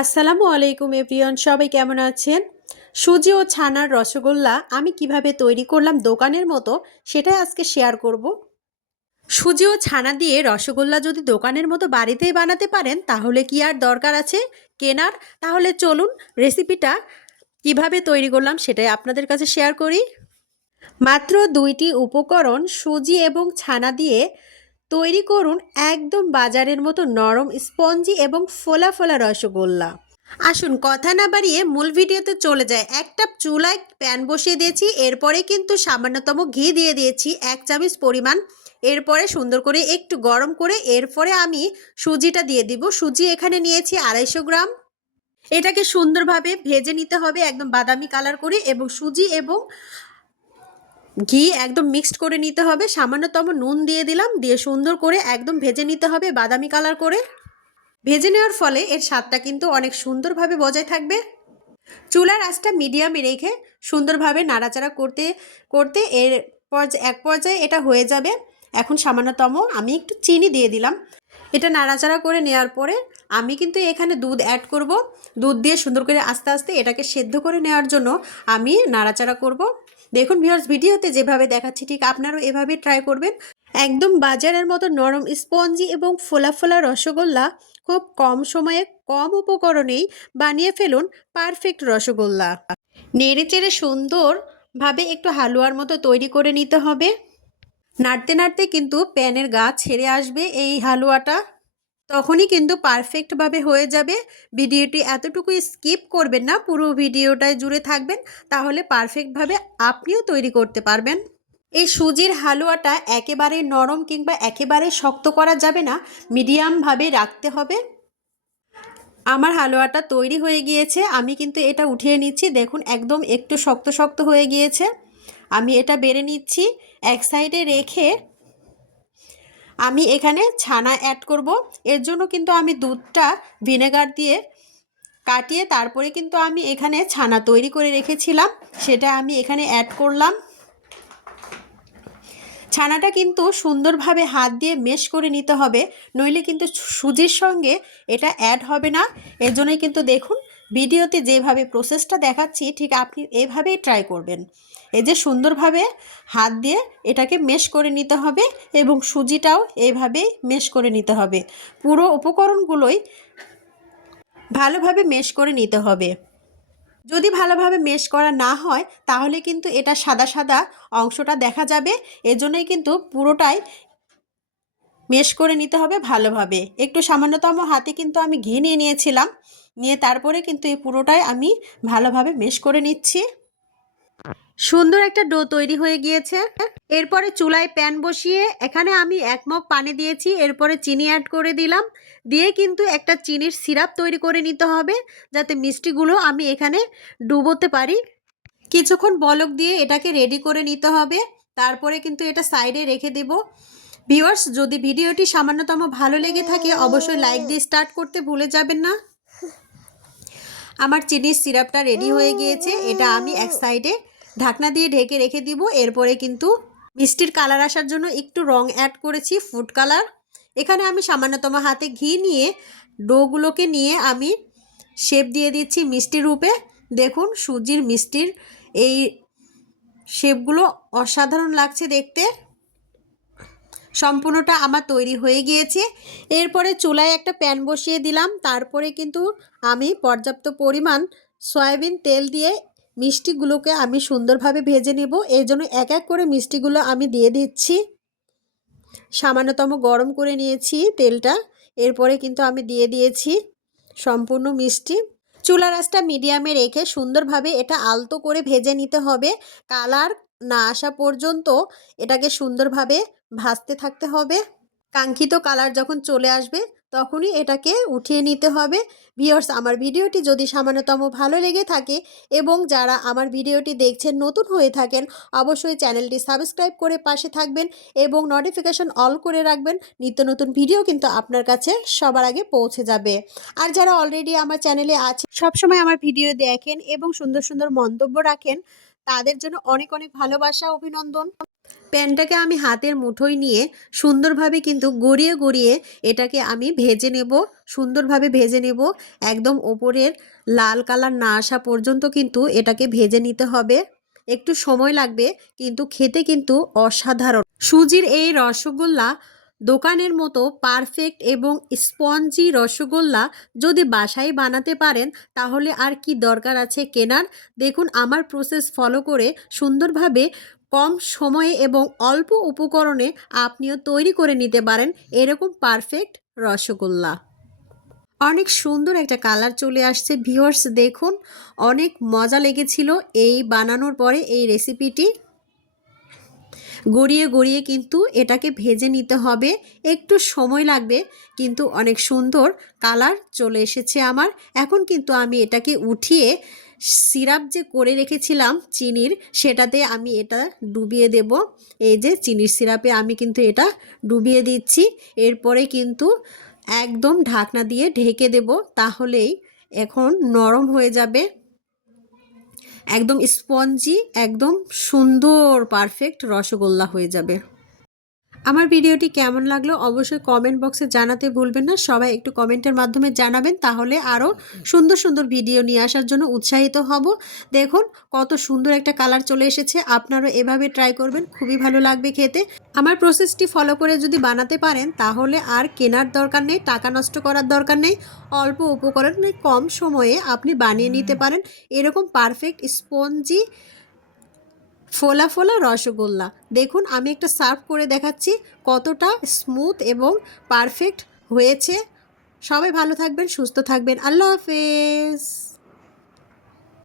আসসালামু আলাইকুম এভরিওয়ান, সবাই কেমন আছেন? সুজি ও ছানার রসগোল্লা আমি কিভাবে তৈরি করলাম দোকানের মতো, সেটাই আজকে শেয়ার করব। সুজি ও ছানা দিয়ে রসগোল্লা যদি দোকানের মতো বাড়িতেই বানাতে পারেন, তাহলে কি আর দরকার আছে কেনার? তাহলে চলুন রেসিপিটা কিভাবে তৈরি করলাম সেটাই আপনাদের কাছে শেয়ার করি। মাত্র দুইটি উপকরণ সুজি এবং ছানা দিয়ে তৈরি করুন একদম বাজারের মতো নরম, স্পঞ্জি এবং ফোলা ফোলা রসগোল্লা। আসুন কথা না বাড়িয়ে মূল ভিডিওতে চলে যায়। একটা চুলায় প্যান বসিয়ে দিয়েছি, এরপরে কিন্তু সামান্যতম ঘি দিয়ে দিয়েছি 1 চামচ পরিমাণ। এরপরে সুন্দর করে একটু গরম করে এরপরে আমি সুজিটা দিয়ে দিব। সুজি এখানে নিয়েছি 250 গ্রাম। এটাকে সুন্দরভাবে ভেজে নিতে হবে একদম বাদামি কালার করে, এবং সুজি এবং ঘি একদম মিক্সড করে নিতে হবে। সামান্যতম নুন দিয়ে দিলাম, দিয়ে সুন্দর করে একদম ভেজে নিতে হবে বাদামি কালার করে। ভেজে নেওয়ার ফলে এর স্বাদটা কিন্তু অনেক সুন্দরভাবে বজায় থাকবে। চুলার আঁচটা মিডিয়ামে রেখে সুন্দরভাবে নাড়াচাড়া করতে করতে এক পর্যায়ে এটা হয়ে যাবে। এখন সামান্যতম আমি একটু চিনি দিয়ে দিলাম। এটা নাড়াচাড়া করে নেওয়ার পরে আমি কিন্তু এখানে দুধ অ্যাড করব। দুধ দিয়ে সুন্দর করে আস্তে আস্তে এটাকে সেদ্ধ করে নেওয়ার জন্য আমি নাড়াচাড়া করব। দেখুন ভিউয়ার্স, ভিডিওতে যেভাবে দেখাচ্ছি ঠিক আপনারাও এভাবে ট্রাই করবেন। একদম বাজারের মতো নরম, স্পঞ্জি এবং ফোলা ফোলা রসগোল্লা খুব কম সময়ে কম উপকরণেই বানিয়ে ফেলুন পারফেক্ট রসগোল্লা। নেড়েচেড়ে সুন্দরভাবে একটু হালুয়ার মতো তৈরি করে নিতে হবে। নাড়তে নাড়তে কিন্তু প্যানের গা ছেড়ে আসবে এই হালুয়াটা, তখনই কিন্তু পারফেক্টভাবে হয়ে যাবে। ভিডিওটি এতটুকু স্কিপ করবেন না, পুরো ভিডিওটায় জুড়ে থাকবেন, তাহলে পারফেক্টভাবে আপনিও তৈরি করতে পারবেন। এই সুজির হালুয়াটা একেবারে নরম কিংবা একেবারে শক্ত করা যাবে না, মিডিয়ামভাবে রাখতে হবে। আমার হালুয়াটা তৈরি হয়ে গিয়েছে, আমি কিন্তু এটা উঠিয়ে নিচ্ছি। দেখুন একদম একটু শক্ত শক্ত হয়ে গিয়েছে। আমি এটা বেড়ে নিচ্ছি। এক সাইডে রেখে আমি এখানে ছানা অ্যাড করব। এর জন্য কিন্তু আমি দুধটা ভিনেগার দিয়ে কাটিয়ে তারপরে কিন্তু আমি এখানে ছানা তৈরি করে রেখেছিলাম, সেটা আমি এখানে অ্যাড করলাম। ছানাটা কিন্তু সুন্দরভাবে হাত দিয়ে মেশ করে নিতে হবে, নইলে কিন্তু সুজির সঙ্গে এটা অ্যাড হবে না। এর জন্যই কিন্তু দেখুন ভিডিওতে যেভাবে প্রসেসটা দেখাচ্ছি ঠিক আপনি এভাবেই ট্রাই করবেন। এই যে সুন্দরভাবে হাত দিয়ে এটাকে মেশ করে নিতে হবে, এবং সুজিটাও এইভাবেই মেশ করে নিতে হবে। পুরো উপকরণগুলোই ভালোভাবে মেশ করে নিতে হবে। যদি ভালোভাবে মেশ করা না হয় তাহলে কিন্তু এটা সাদা সাদা অংশটা দেখা যাবে। এজন্যই কিন্তু পুরোটাই মেশ করে নিতে হবে ভালোভাবে। একটু সামান্যতম হাতে কিন্তু আমি ঘি নিয়ে নিয়েছিলাম, নিয়ে তারপরে কিন্তু এই পুরোটাই আমি ভালোভাবে মেশ করে নিচ্ছি। সুন্দর একটা ডো তৈরি হয়ে গিয়েছে। এরপরে চুলায় প্যান বসিয়ে এখানে আমি 1 মগ পানি দিয়েছি, এরপরে চিনি অ্যাড করে দিলাম। দিয়ে কিন্তু একটা চিনির সিরাপ তৈরি করে নিতে হবে, যাতে মিষ্টিগুলো আমি এখানে ডুবোতে পারি। কিছুক্ষণ বলক দিয়ে এটাকে রেডি করে নিতে হবে, তারপরে কিন্তু এটা সাইডে রেখে দেব। ভিউয়ার্স, যদি ভিডিওটি সামান্যতম ভালো লেগে থাকে অবশ্যই লাইক দিয়ে স্টার্ট করতে ভুলে যাবেন না। আমার চিনির সিরাপটা রেডি হয়ে গিয়েছে, এটা আমি এক সাইডে ঢাকনা দিয়ে ঢেকে রেখে দিব। এরপরে কিন্তু মিষ্টির কালার আসার জন্য একটু রং অ্যাড করেছি, ফুড কালার। এখানে আমি সামান্যতম হাতে ঘি নিয়ে ডোগুলোকে নিয়ে আমি শেপ দিয়ে দিচ্ছি মিষ্টির রূপে। দেখুন সুজির মিষ্টির এই শেপগুলো অসাধারণ লাগছে দেখতে। সম্পূর্ণটা আমার তৈরি হয়ে গিয়েছে। এরপরে চুলায় একটা প্যান বসিয়ে দিলাম, তারপরে কিন্তু আমি পর্যাপ্ত পরিমাণ সয়াবিন তেল দিয়ে মিষ্টিগুলোকে আমি সুন্দরভাবে ভেজে নেব। এই জন্য এক এক করে মিষ্টিগুলো আমি দিয়ে দিচ্ছি। সামান্যতম গরম করে নিয়েছি তেলটা, এরপরে কিন্তু আমি দিয়ে দিয়েছি সম্পূর্ণ মিষ্টি। চুলার আঁচটা মিডিয়ামে রেখে সুন্দরভাবে এটা আলতো করে ভেজে নিতে হবে। কালার না আসা পর্যন্ত এটাকে সুন্দরভাবে ভাজতে থাকতে হবে। কাঙ্ক্ষিত কালার যখন চলে আসবে তখনই এটাকে উঠিয়ে নিতে হবে। ভিউয়ার্স, আমার ভিডিওটি যদি সামান্যতম ভালো লেগে থাকে এবং যারা আমার ভিডিওটি দেখছেন নতুন হয়ে থাকেন, অবশ্যই চ্যানেলটি সাবস্ক্রাইব করে পাশে থাকবেন এবং নোটিফিকেশন অল করে রাখবেন। নিত্য নতুন ভিডিও কিন্তু আপনার কাছে সবার আগে পৌঁছে যাবে। আর যারা অলরেডি আমার চ্যানেলে আছে, সবসময় আমার ভিডিও দেখেন এবং সুন্দর সুন্দর মন্তব্য রাখেন, তাদের জন্য অনেক অনেক ভালোবাসা, অভিনন্দন। প্যানটাকে আমি হাতের মুঠোয় নিয়ে সুন্দরভাবে কিন্তু গড়িয়ে গড়িয়ে এটাকে আমি ভেজে নেব, সুন্দরভাবে ভেজে নেব। একদম ওপরের লাল কালার না আসা পর্যন্ত কিন্তু এটাকে ভেজে নিতে হবে। একটু সময় লাগবে, কিন্তু খেতে কিন্তু অসাধারণ। সুজির এই রসগোল্লা দোকানের মতো পারফেক্ট এবং স্পঞ্জি রসগোল্লা যদি বাসায় বানাতে পারেন তাহলে আর কি দরকার আছে কেনার। দেখুন আমার প্রসেস ফলো করে সুন্দরভাবে কম সময়ে এবং অল্প উপকরণে আপনিও তৈরি করে নিতে পারেন এরকম পারফেক্ট রসগোল্লা। অনেক সুন্দর একটা কালার চলে আসছে ভিউয়ার্স, দেখুন অনেক মজা লেগেছিল এই বানানোর পরে এই রেসিপিটি। গড়িয়ে গড়িয়ে কিন্তু এটাকে ভেজে নিতে হবে, একটু সময় লাগবে, কিন্তু অনেক সুন্দর কালার চলে এসেছে আমার। এখন কিন্তু আমি এটাকে উঠিয়ে সিরাপ যে করে রেখেছিলাম চিনির, সেটাতে আমি এটা ডুবিয়ে দেব। এই যে চিনির সিরাপে আমি কিন্তু এটা ডুবিয়ে দিচ্ছি। এরপরে কিন্তু একদম ঢাকনা দিয়ে ঢেকে দেব, তাহলেই এখন নরম হয়ে যাবে, একদম স্পঞ্জি, একদম সুন্দর পারফেক্ট রসগোল্লা হয়ে যাবে। আমার ভিডিওটি কেমন লাগলো অবশ্যই কমেন্ট বক্সে জানাতে ভুলবেন না। সবাই একটু কমেন্টের মাধ্যমে জানাবেন, তাহলে আরও সুন্দর সুন্দর ভিডিও নিয়ে আসার জন্য উৎসাহিত হব। দেখুন কত সুন্দর একটা কালার চলে এসেছে, আপনারাও এভাবে ট্রাই করবেন, খুবই ভালো লাগবে খেতে। আমার প্রসেসটি ফলো করে যদি বানাতে পারেন তাহলে আর কেনার দরকার নেই, টাকা নষ্ট করার দরকার নেই। অল্প উপকরণে কম সময়ে আপনি বানিয়ে নিতে পারেন এরকম পারফেক্ট স্পঞ্জি ফোলা ফোলা রসগোল্লা। দেখুন আমি একটা সার্ভ করে দেখাচ্ছি কতটা স্মুথ এবং পারফেক্ট হয়েছে। সবাই ভালো থাকবেন, সুস্থ থাকবেন। আল্লাহ হাফেজ।